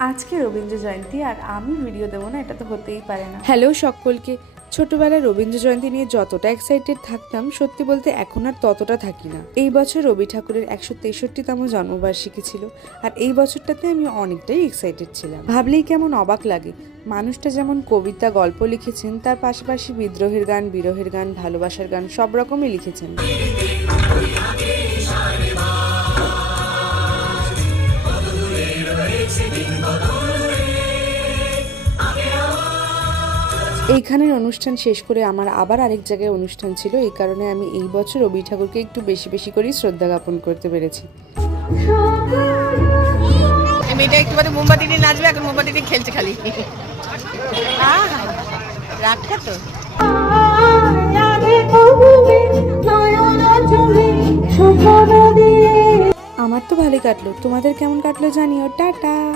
আজকে রবীন্দ্র জয়ন্তী আর আমি ভিডিও দেবো না, এটা তো হতেই পারে না। হ্যালো সকলকে। ছোটবেলায় রবীন্দ্র জয়ন্তী নিয়ে যতটা এক্সাইটেড থাকতাম, সত্যি বলতে এখন আর ততটা থাকি না। এই বছর রবি ঠাকুরের 163তম জন্মবার্ষিকী ছিল, আর এই বছরটাতে আমি অনেকটাই এক্সাইটেড ছিলাম। ভাবলেই কেমন অবাক লাগে, মানুষটা যেমন কবিতা গল্প লিখেছেন, তার পাশাপাশি বিদ্রোহের গান, বিরহের গান, ভালোবাসার গান সব রকমই লিখেছেন। এইখানের অনুষ্ঠান শেষ করে আমার আবার আরেক জায়গায় অনুষ্ঠান ছিল, এই কারণে আমি এই বছর রবি ঠাকুরকে একটু বেশি বেশি করেই শ্রদ্ধা জ্ঞাপন করতে পেরেছি। মেয়েটা একটু বাদে মোমবাতি নিয়ে নাচবে, এখন মোমবাতি নিয়ে খেলছে খালি। রাগটা তো আমার তো ভালোই কাটলো, তোমাদের কেমন কাটলো জানিও। টাটা।